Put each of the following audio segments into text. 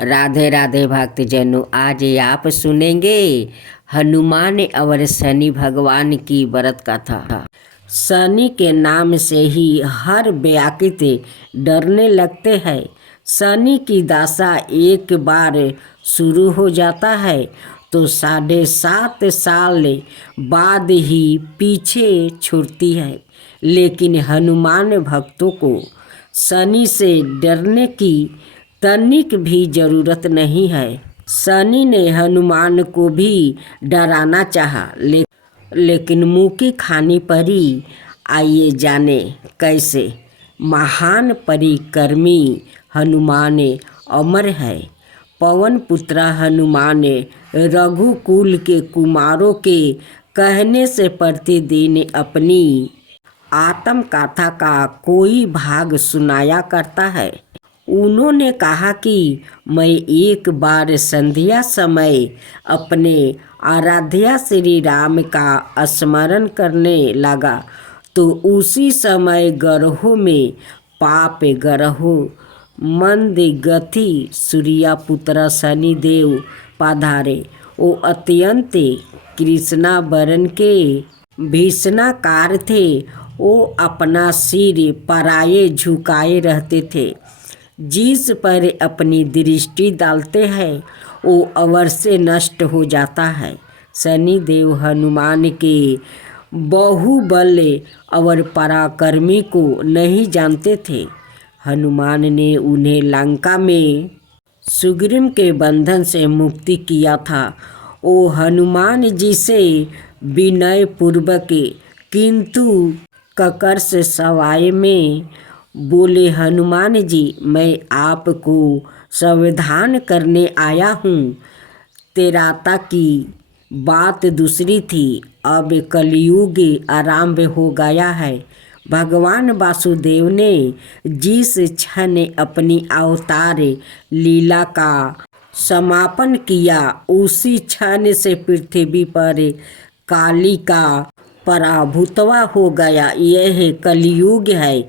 राधे राधे भक्तजनों, आज आप सुनेंगे हनुमान और शनि भगवान की व्रत कथा। शनि के नाम से ही हर व्याकृत डरने लगते हैं। शनि की दशा एक बार शुरू हो जाता है तो 7.5 साल बाद ही पीछे छूटती है। लेकिन हनुमान भक्तों को शनि से डरने की तनिक भी जरूरत नहीं है। शनि ने हनुमान को भी डराना चाहा, लेकिन मुँह की खानी पड़ी। आइए जाने कैसे। महान परिक्रमी हनुमान अमर है। पवन पुत्र हनुमान रघुकुल के कुमारों के कहने से प्रतिदिन अपनी आत्मकथा का कोई भाग सुनाया करता है। उन्होंने कहा कि मैं एक बार संध्या समय अपने आराध्या श्री राम का स्मरण करने लगा तो उसी समय ग्रहों में पाप ग्रहों मंद गति सूर्य पुत्र शनि देव पधारे। वो अत्यंत कृष्णा वर्ण के भीषणाकार थे। वो अपना सिर पराये झुकाए रहते थे। जिस पर अपनी दृष्टि डालते हैं वो अवश्य नष्ट हो जाता है। शनि देव हनुमान के बाहुबल और पराक्रमी को नहीं जानते थे। हनुमान ने उन्हें लंका में सुग्रीव के बंधन से मुक्ति किया था। वो हनुमान जी से विनय पूर्वक किंतु ककर्ष सवाय में बोले, हनुमान जी, मैं आपको सावधान करने आया हूँ। तेराता की बात दूसरी थी। अब कलयुग आरंभ हो गया है। भगवान वासुदेव ने जिस क्षण अपनी अवतार लीला का समापन किया उसी क्षण से पृथ्वी पर काली का पराभूतवा हो गया। यह कलयुग है।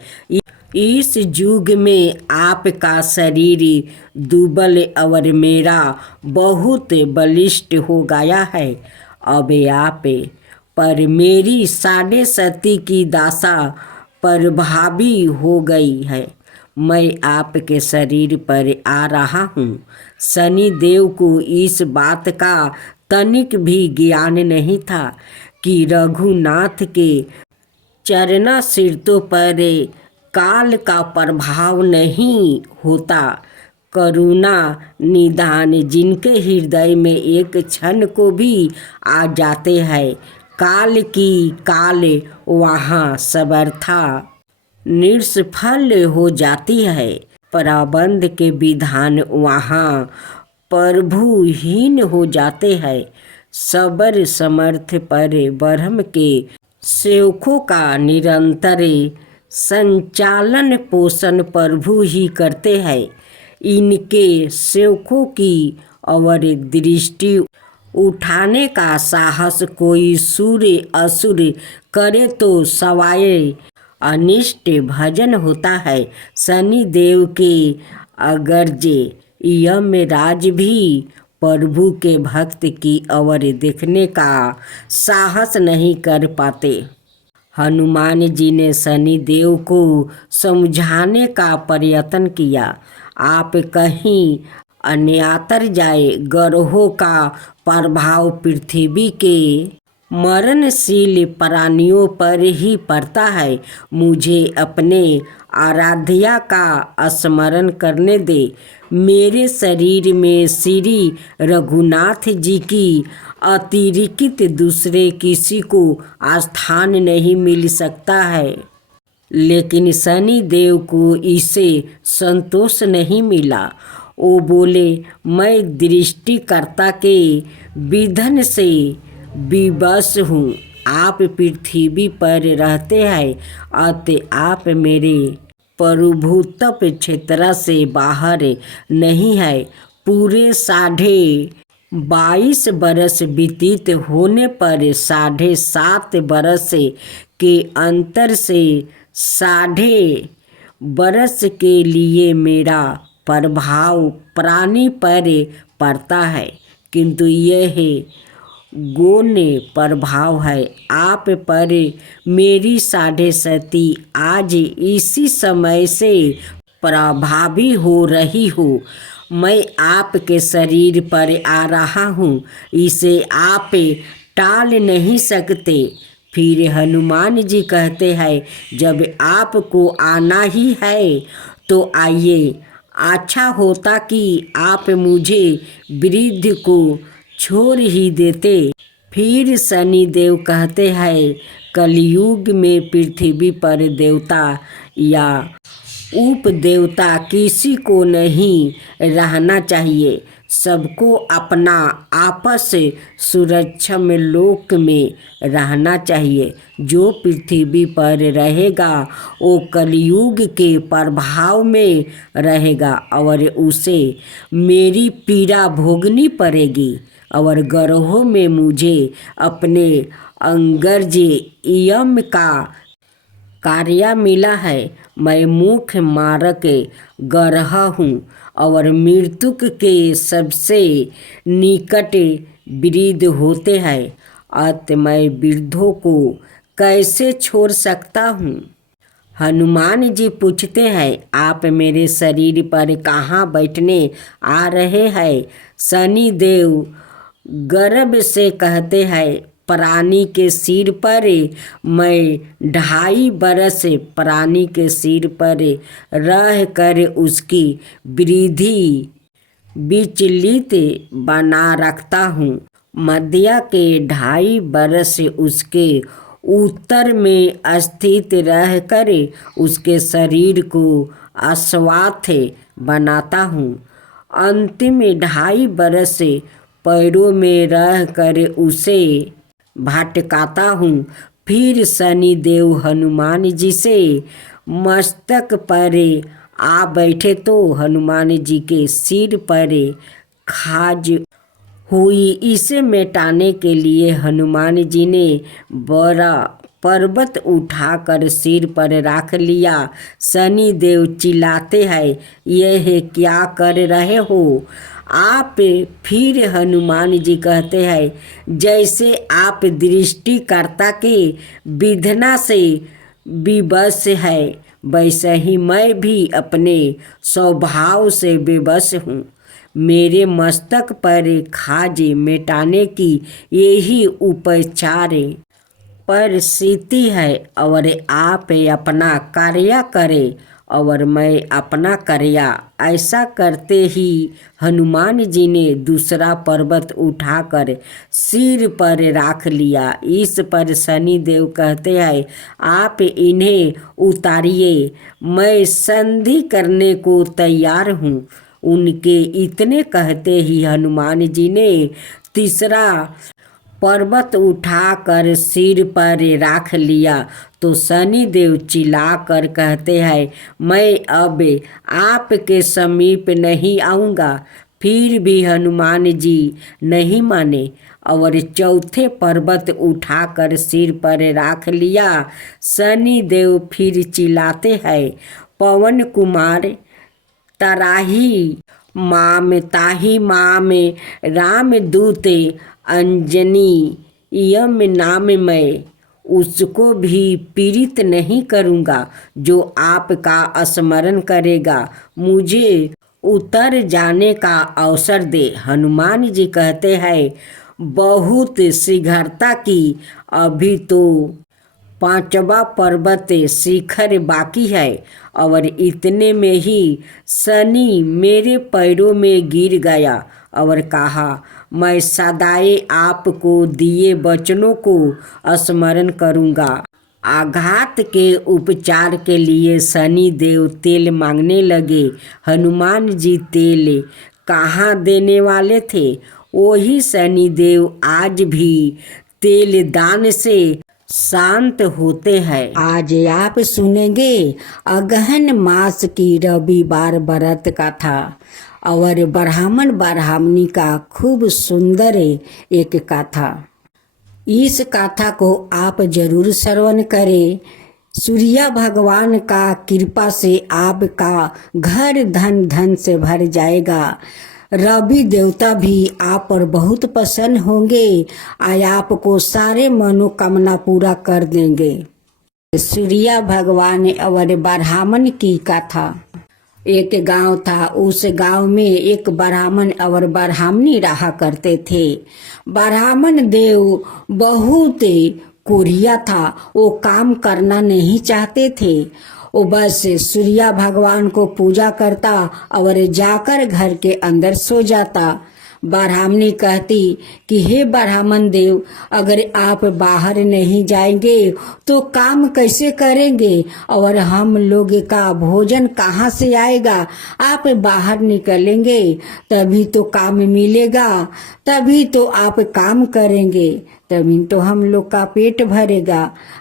इस युग में आपका शरीर दुबल और मेरा बहुत बलिष्ठ हो गया है। अब आप पर मेरी 7.5 की दशा प्रभावी हो गई है। मैं आपके शरीर पर आ रहा हूँ। शनि देव को इस बात का तनिक भी ज्ञान नहीं था कि रघुनाथ के चरणाश्रितों पर काल का प्रभाव नहीं होता। करुणा निधान जिनके हृदय में एक क्षण को भी आ जाते हैं, काल की काल वहाँ समर्था निष्फल हो जाती है। प्रबंध के विधान वहाँ प्रभुहीन हो जाते हैं। सबर समर्थ पर ब्रह्म के सेवकों का निरंतर संचालन पोषण प्रभु ही करते हैं। इनके सेवकों की और दृष्टि उठाने का साहस कोई सूर्य असुर करे तो सवाए अनिष्ट भजन होता है। शनि देव के अगर्जे यमराज भी प्रभु के भक्त की ओर देखने का साहस नहीं कर पाते। हनुमान जी ने शनि देव को समझाने का प्रयत्न किया। आप कहीं अन्यत्र जाए, ग्रहों का प्रभाव पृथ्वी के मरणशील प्राणियों पर ही पड़ता है। मुझे अपने आराध्या का स्मरण करने दे। मेरे शरीर में श्री रघुनाथ जी की अतिरिक्त दूसरे किसी को स्थान नहीं मिल सकता है। लेकिन शनि देव को इससे संतोष नहीं मिला। वो बोले, मैं दृष्टिकर्ता के विधान से विवश हूँ। आप पृथ्वी पर रहते हैं, अतः आप मेरे प्रभुत्व क्षेत्र से बाहर नहीं है। पूरे 22.5 बरस व्यतीत होने पर 7.5 बरस के अंतर से 1.5 बरस के लिए मेरा प्रभाव प्राणी पर पड़ता है, किंतु यह गौण प्रभाव है आप पर मेरी साढ़े सती आज इसी समय से प्रभावी हो रही हो। मैं आपके शरीर पर आ रहा हूँ, इसे आप टाल नहीं सकते। फिर हनुमान जी कहते हैं, जब आपको आना ही है तो आइए। अच्छा होता कि आप मुझे वृद्ध को छोड़ ही देते। फिर शनिदेव कहते हैं, कलयुग में पृथ्वी पर देवता या उपदेवता किसी को नहीं रहना चाहिए। सबको अपना आपस सुरक्षा में लोक में रहना चाहिए। जो पृथ्वी पर रहेगा वो कलयुग के प्रभाव में रहेगा और उसे मेरी पीड़ा भोगनी पड़ेगी। और ग्रहों में मुझे अपने अंगर्ज यम का कार्य मिला है। मैं मुख्य मारक ग्रह हूँ और मृत्यु के सबसे निकट वृद्ध होते हैं। अत मैं वृद्धों को कैसे छोड़ सकता हूँ। हनुमान जी पूछते हैं, आप मेरे शरीर पर कहाँ बैठने आ रहे हैं। शनिदेव गर्व से कहते हैं, प्राणी के सिर पर। मैं 2.5 बरस प्राणी के सिर पर रह कर उसकी वृद्धि विचलित बना रखता हूँ। मध्य के 2.5 बरस उसके उत्तर में स्थित रहकर उसके शरीर को अस्वास्थ्य बनाता हूँ। अंतिम 2.5 बरस पैरों में रहकर उसे भटकाता हूँ। फिर शनिदेव हनुमान जी से मस्तक पर आ बैठे तो हनुमान जी के सिर पर खाज हुई। इसे मिटाने के लिए हनुमान जी ने बड़ा पर्वत उठाकर सिर पर रख लिया। शनिदेव चिल्लाते हैं, यह क्या कर रहे हो आप। फिर हनुमान जी कहते हैं, जैसे आप दृष्टिकर्ता के विधना से विवश है, वैसे ही मैं भी अपने स्वभाव से विवश हूँ। मेरे मस्तक पर खाज मिटाने की यही उपचार परिस्थिति है और आप अपना कार्य करें और मैं अपना कार्य। ऐसा करते ही हनुमान जी ने दूसरा पर्वत उठाकर सिर पर रख लिया। इस पर शनिदेव कहते हैं, आप इन्हें उतारिए, मैं संधि करने को तैयार हूँ। उनके इतने कहते ही हनुमान जी ने तीसरा पर्वत उठाकर सिर पर रख लिया तो शनिदेव चिल्लाकर कहते हैं, मैं अब आपके समीप नहीं आऊँगा। फिर भी हनुमान जी नहीं माने और चौथे पर्वत उठाकर सिर पर रख लिया। शनिदेव फिर चिल्लाते हैं, पवन कुमार तराही माम ताही माम राम दूते अंजनी यम नाम मैं उसको भी पीड़ित नहीं करूँगा जो आपका स्मरण करेगा। मुझे उतर जाने का अवसर दे। हनुमान जी कहते हैं, बहुत शीघ्रता की, अभी तो 5वां पर्वत शिखर बाकी है। और इतने में ही शनि मेरे पैरों में गिर गया और कहा, मैं सदाए आपको दिए वचनों को स्मरण करूँगा। आघात के उपचार के लिए शनिदेव तेल मांगने लगे। हनुमान जी तेल कहाँ देने वाले थे। वही शनिदेव आज भी तेल दान से शांत होते हैं। आज आप सुनेंगे अगहन मास की रविवार व्रत कथा और ब्राह्मण ब्राह्मणी का खूब सुंदर एक कथा। इस कथा को आप जरूर श्रवण करें। सूर्या भगवान का कृपा से आपका घर धन धन से भर जाएगा। रवि देवता भी आप पर बहुत प्रसन्न होंगे और आपको सारे मनोकामना पूरा कर देंगे। सूर्या भगवान और ब्राह्मण की कथा। एक गांव था, उस गांव में एक ब्राह्मण और ब्राह्मणी रहा करते थे। ब्राह्मण देव बहुत कोरिया था, वो काम करना नहीं चाहते थे। वो बस सूर्या भगवान को पूजा करता और जाकर घर के अंदर सो जाता। ब्राह्मणी कहती कि हे ब्राह्मण देव, अगर आप बाहर नहीं जाएंगे तो काम कैसे करेंगे और हम लोग का भोजन कहाँ से आएगा। आप बाहर निकलेंगे तभी तो काम मिलेगा, तभी तो आप काम करेंगे, तभी तो हम लोग का पेट भरेगा।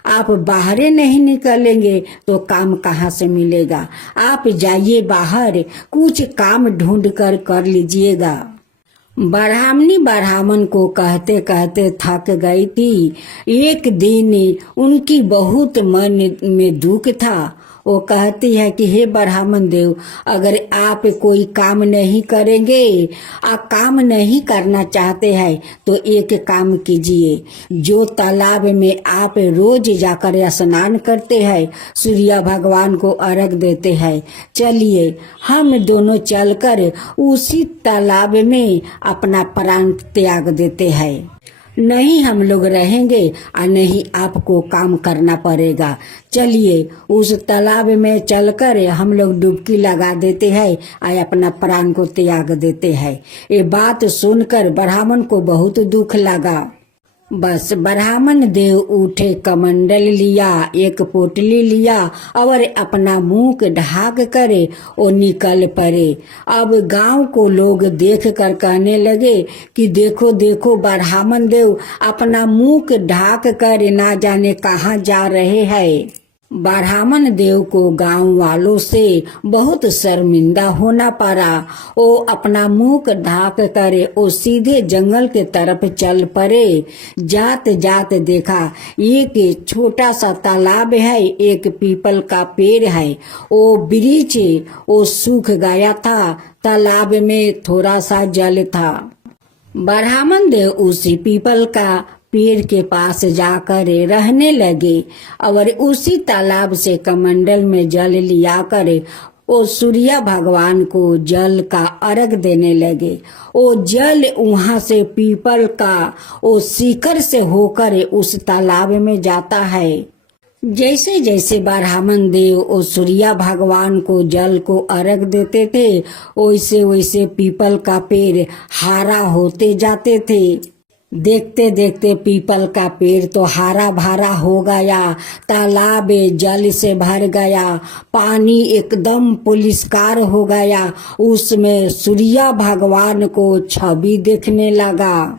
आप बाहर नहीं निकलेंगे तो काम कहाँ से मिलेगा। आप जाइए बाहर, कुछ काम ढूंढ कर लीजिएगा। ब्राह्मणी ब्राह्मण को कहते कहते थक गई थी। एक दिन उनकी बहुत मन में दुख था। वो कहती है कि हे ब्राह्मण देव, अगर आप कोई काम नहीं करेंगे, आप काम नहीं करना चाहते हैं तो एक काम कीजिए। जो तालाब में आप रोज जाकर स्नान करते हैं, सूर्य भगवान को अर्घ देते हैं, चलिए हम दोनों चलकर उसी तालाब में अपना प्राण त्याग देते हैं। नहीं हम लोग रहेंगे और नहीं आपको काम करना पड़ेगा। चलिए उस तालाब में चलकर हम लोग डुबकी लगा देते हैं और अपना प्राण को त्याग देते हैं। ये बात सुनकर ब्राह्मण को बहुत दुख लगा। बस ब्राह्मण देव उठे, कमंडल लिया, एक पोटली लिया और अपना मुंह ढाक करे और निकल पड़े। अब गांव को लोग देख कर कहने लगे कि देखो देखो ब्राह्मण देव अपना मुंह ढाक कर ना जाने कहाँ जा रहे हैं। ब्राह्मण देव को गांव वालों से बहुत शर्मिंदा होना पड़ा। वो अपना मुंह ढाक कर वो सीधे जंगल के तरफ चल पड़े। जात जात देखा एक छोटा सा तालाब है, एक पीपल का पेड़ है। वो वृक्ष वो सूख गया था, तालाब में थोड़ा सा जल था। ब्राह्मण देव उसी पीपल का पेड़ के पास जाकर रहने लगे और उसी तालाब से कमंडल में जल लिया कर वो सूर्य भगवान को जल का अर्घ देने लगे। वो जल वहां से पीपल का वो शिखर से होकर उस तालाब में जाता है। जैसे जैसे ब्राह्मण देव और सूर्य भगवान को जल को अर्घ देते थे, वैसे वैसे पीपल का पेड़ हरा होते जाते थे। देखते देखते पीपल का पेड़ तो हरा भरा हो गया, तालाब जल से भर गया, पानी एकदम पुलिसकार हो गया। उसमें सूर्य भगवान को छवि देखने लगा।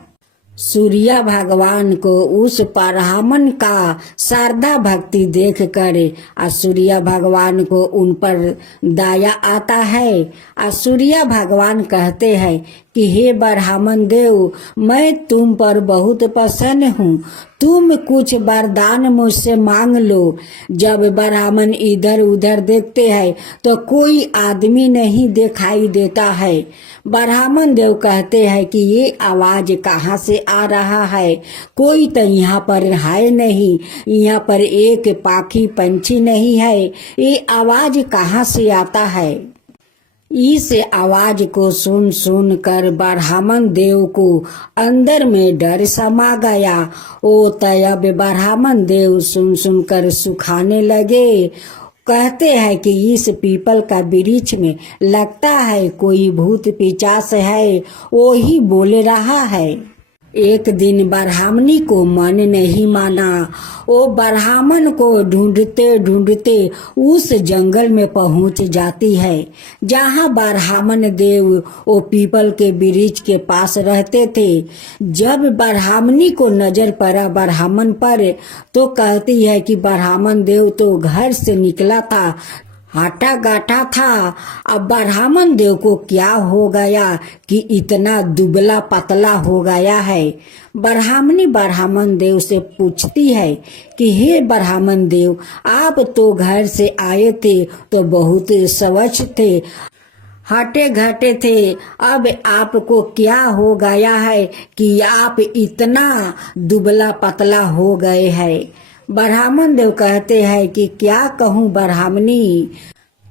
सूर्य भगवान को उस ब्राह्मण का श्रद्धा भक्ति देख कर सूर्य भगवान को उन पर दया आता है। सूर्य भगवान कहते हैं कि हे ब्राह्मण देव, मैं तुम पर बहुत प्रसन्न हूँ, तुम कुछ वरदान मुझसे मांग लो। जब ब्राह्मण इधर उधर देखते हैं तो कोई आदमी नहीं दिखाई देता है। ब्राह्मण देव कहते हैं कि ये आवाज कहाँ से आ रहा है, कोई तो यहाँ पर है नहीं, यहाँ पर एक पाखी पंछी नहीं है, ये आवाज कहाँ से आता है। इस आवाज को सुन सुन कर ब्राह्मण देव को अंदर में डर समा गया। ओ तब ब्राह्मण देव सुन सुन कर सुखाने लगे। कहते हैं कि इस पीपल का वृक्ष में लगता है कोई भूत पिशाच है, वो ही बोल रहा है। एक दिन ब्राह्मणी को मन नहीं माना। वो ब्राह्मण को ढूंढते ढूंढते उस जंगल में पहुंच जाती है जहां ब्राह्मण देव वो पीपल के वृक्ष के पास रहते थे। जब ब्राह्मणी को नजर पड़ा ब्राह्मण पर तो कहती है कि ब्राह्मण देव तो घर से निकला था, हाटा गाठा था। अब ब्राह्मण देव को क्या हो गया कि इतना दुबला पतला हो गया है। ब्राह्मणी ब्राह्मण देव से पूछती है कि हे ब्राह्मण देव, आप तो घर से आए थे तो बहुत स्वच्छ थे, हटे घटे थे, अब आपको क्या हो गया है कि आप इतना दुबला पतला हो गए हैं। ब्राह्मण देव कहते हैं कि क्या कहूँ ब्राह्मणी,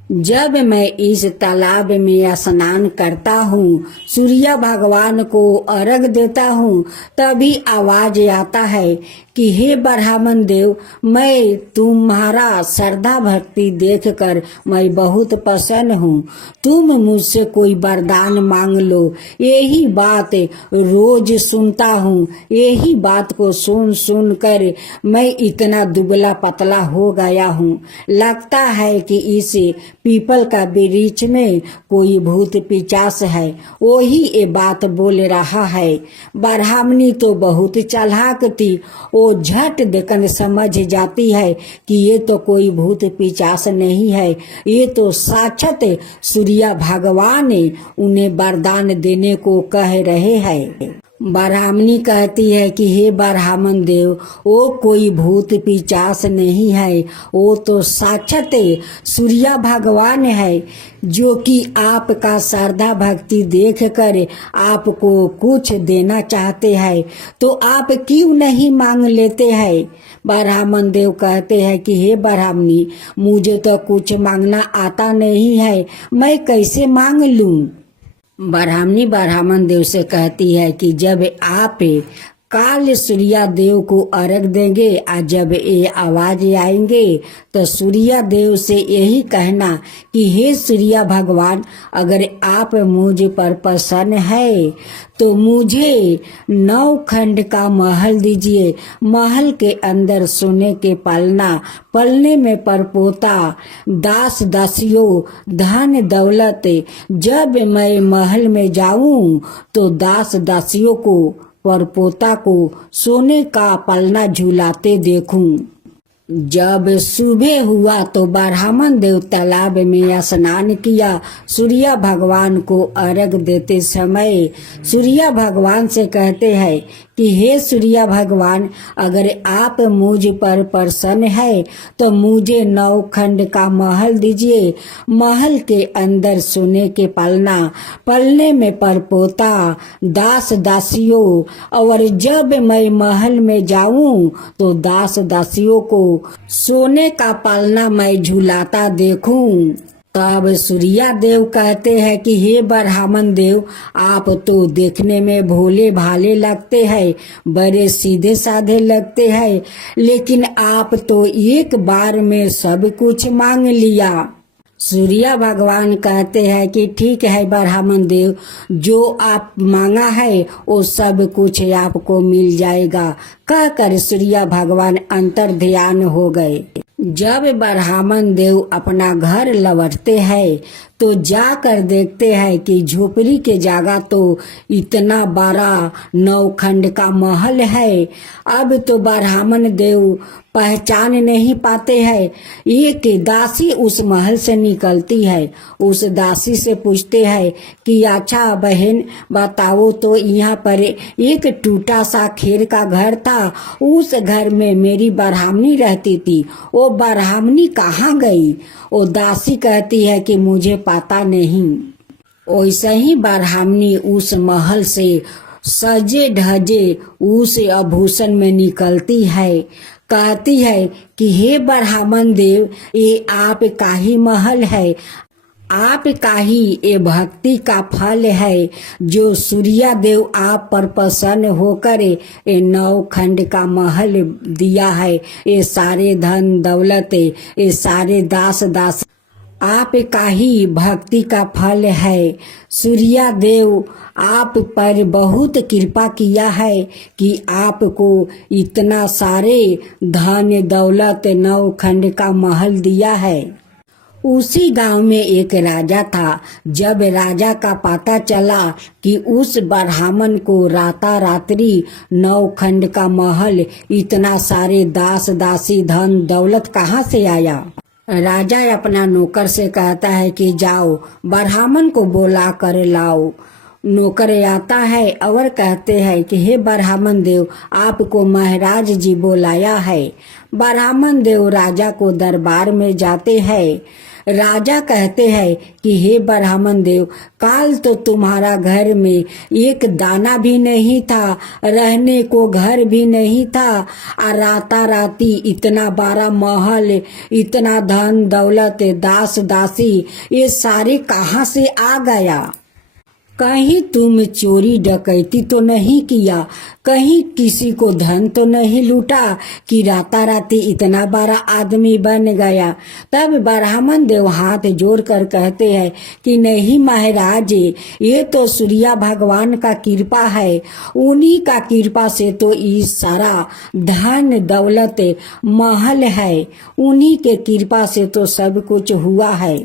जब मैं इस तालाब में स्नान करता हूँ, सूर्य भगवान को अर्घ देता हूँ, तभी आवाज आता है कि हे ब्राह्मण देव, मैं तुम्हारा श्रद्धा भक्ति देखकर मैं बहुत प्रसन्न हूँ, तुम मुझसे कोई वरदान मांग लो। यही बात रोज सुनता हूँ, यही बात को सुन सुन कर मैं इतना दुबला पतला हो गया हूँ। लगता है कि इस पीपल का वृक्ष में कोई भूत पिचास है, वही ये बात बोल रहा है। ब्राह्मणी तो बहुत चालाक थी, वो झट देखकर समझ जाती है कि ये तो कोई भूत पिचास नहीं है, ये तो साक्षात सूर्य भगवान उन्हें वरदान देने को कह रहे हैं। ब्राह्मणी कहती है कि हे ब्राह्मण देव, वो कोई भूत पिचास नहीं है, वो तो साक्षात सूर्य भगवान है, जो कि आपका श्रद्धा भक्ति देख कर आपको कुछ देना चाहते हैं, तो आप क्यों नहीं मांग लेते हैं। ब्राह्मण देव कहते हैं कि हे ब्राह्मणी, मुझे तो कुछ मांगना आता नहीं है, मैं कैसे मांग लूं। ब्राह्मणी ब्राह्मण देव से कहती है कि जब आप काल सूर्य देव को अर्घ देंगे और जब ये आवाज आएंगे तो सूर्य देव से यही कहना कि हे सूर्य भगवान, अगर आप मुझ पर प्रसन्न है तो मुझे 9 खंड का महल दीजिए। महल के अंदर सोने के पलना, पलने में परपोता, दास दासियों, धन दौलत, जब मैं महल में जाऊं तो दास दासियों को, परपोता को सोने का पलना झूलाते देखूं। जब सुबह हुआ तो ब्राह्मण देव तालाब में स्नान किया। सूर्य भगवान को अर्घ देते समय सूर्य भगवान से कहते हैं कि हे सूर्य भगवान, अगर आप मुझ पर प्रसन्न है तो मुझे 9 खंड का महल दीजिए। महल के अंदर सोने के पलना, पलने में परपोता, दास दासियों, और जब मैं महल में जाऊं तो दास दासियों को सोने का पलना मैं झूलाता देखूं। तब सूर्य देव कहते हैं कि हे ब्राह्मण देव, आप तो देखने में भोले भाले लगते हैं, बड़े सीधे साधे लगते हैं, लेकिन आप तो एक बार में सब कुछ मांग लिया। सूर्य भगवान कहते हैं कि ठीक है ब्राह्मण देव, जो आप मांगा है वो सब कुछ आपको मिल जाएगा। कहकर सूर्य भगवान अंतर ध्यान हो गए। जब ब्राह्मण देव अपना घर लौटते हैं तो जाकर देखते हैं कि झोपड़ी के जगह तो इतना बड़ा 9 खंड का महल है। अब तो ब्राह्मण देव पहचान नहीं पाते हैं। एक दासी उस महल से निकलती है, उस दासी से पूछते हैं कि अच्छा बहन बताओ तो, यहाँ पर एक टूटा सा खेर का घर था, उस घर में मेरी ब्राह्मणी रहती थी, वो ब्राह्मणी कहाँ गई। वो दासी कहती है कि मुझे पता नहीं। वैसे ही ब्राह्मणी उस महल से सजे धजे उस आभूषण में निकलती है। कहती है कि हे ब्राह्मण देव, ये आपका ही महल है, आपका ही ये भक्ति का फल है, जो सूर्य देव आप पर प्रसन्न होकर ये 9 खंड का महल दिया है। ये सारे धन दौलत, ये सारे दास दास आपका ही भक्ति का फल है। सूर्य देव आप पर बहुत कृपा किया है कि आपको इतना सारे धन दौलत 9 खंड का महल दिया है। उसी गांव में एक राजा था। जब राजा का पता चला कि उस ब्राह्मण को रातारात्रि 9 खंड का महल, इतना सारे दास दासी धन दौलत कहाँ से आया, राजा अपना नौकर से कहता है कि जाओ ब्राह्मण को बुला कर लाओ। नौकर आता है और कहते हैं कि हे ब्राह्मण देव, आपको महाराज जी बुलाया है। ब्राह्मण देव राजा को दरबार में जाते हैं। राजा कहते हैं कि हे ब्राह्मण देव, काल तो तुम्हारा घर में एक दाना भी नहीं था, रहने को घर भी नहीं था, और राताराती इतना बड़ा महल, इतना धन दौलत, दास दासी, ये सारे कहाँ से आ गया? कहीं तुम चोरी डकैती तो नहीं किया, कहीं किसी को धन तो नहीं लूटा कि राताराती इतना बड़ा आदमी बन गया। तब ब्राह्मण देव हाथ जोड़कर कहते हैं कि नहीं महाराज, ये तो सूर्य भगवान का कृपा है, उन्हीं का कृपा से तो ये सारा धन दौलत महल है, उन्हीं के कृपा से तो सब कुछ हुआ है।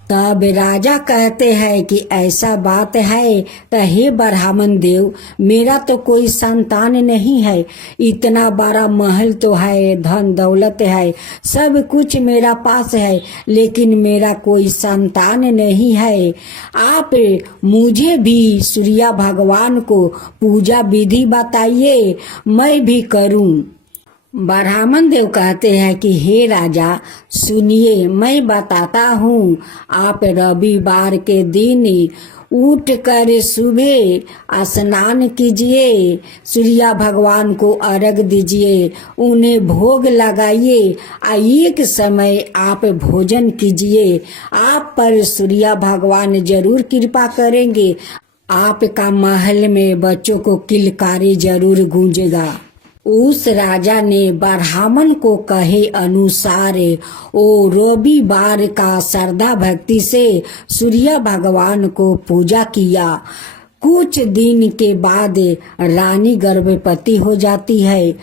तब राजा कहते हैं कि ऐसा बात है तो हे ब्राह्मण देव, मेरा तो कोई संतान नहीं है, इतना बड़ा महल तो है, धन दौलत है, सब कुछ मेरा पास है, लेकिन मेरा कोई संतान नहीं है। आप मुझे भी सूर्य भगवान को पूजा विधि बताइए, मैं भी करूं। ब्राह्मण देव कहते हैं कि हे राजा सुनिए, मैं बताता हूँ। आप रविवार के दिन उठ कर सुबह स्नान कीजिए, सूर्य भगवान को अर्घ दीजिए, उन्हें भोग लगाइए, एक समय आप भोजन कीजिए। आप पर सूर्य भगवान जरूर कृपा करेंगे, आपका महल में बच्चों को किलकारी जरूर गूंजेगा। उस राजा ने ब्राह्मण को कहे अनुसार ओ रविवार का श्रद्धा भक्ति से सूर्य भगवान को पूजा किया। कुछ दिन के बाद रानी गर्भवती हो जाती है।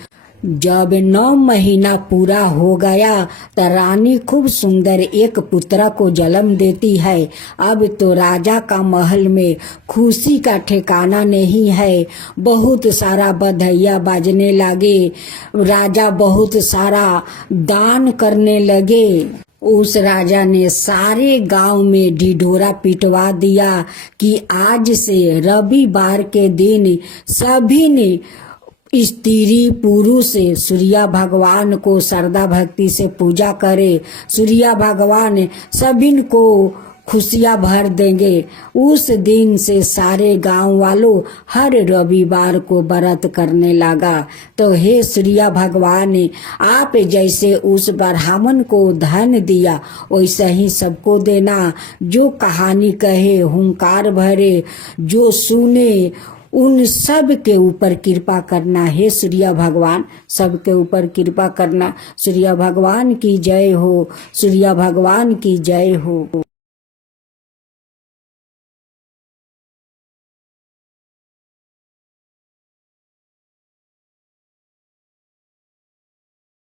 जब 9 महीना पूरा हो गया तो रानी खूब सुंदर एक पुत्र को जन्म देती है। अब तो राजा का महल में खुशी का ठिकाना नहीं है, बहुत सारा बधाइयाँ बाजने लगे, राजा बहुत सारा दान करने लगे। उस राजा ने सारे गांव में ढिढोरा पिटवा दिया कि आज से रविवार के दिन सभी ने स्त्री पुरुष सूर्य भगवान को श्रद्धा भक्ति से पूजा करे, सूर्य भगवान सभी को खुशियाँ भर देंगे। उस दिन से सारे गांव वालों हर रविवार को व्रत करने लगा। तो हे सूर्य भगवान, आप जैसे उस ब्राह्मण को धन दिया वैसे ही सबको देना। जो कहानी कहे, हुंकार भरे, जो सुने, उन सब के ऊपर कृपा करना। हे सूर्य भगवान, सबके ऊपर कृपा करना। सूर्य भगवान की जय हो, सूर्य भगवान की जय हो।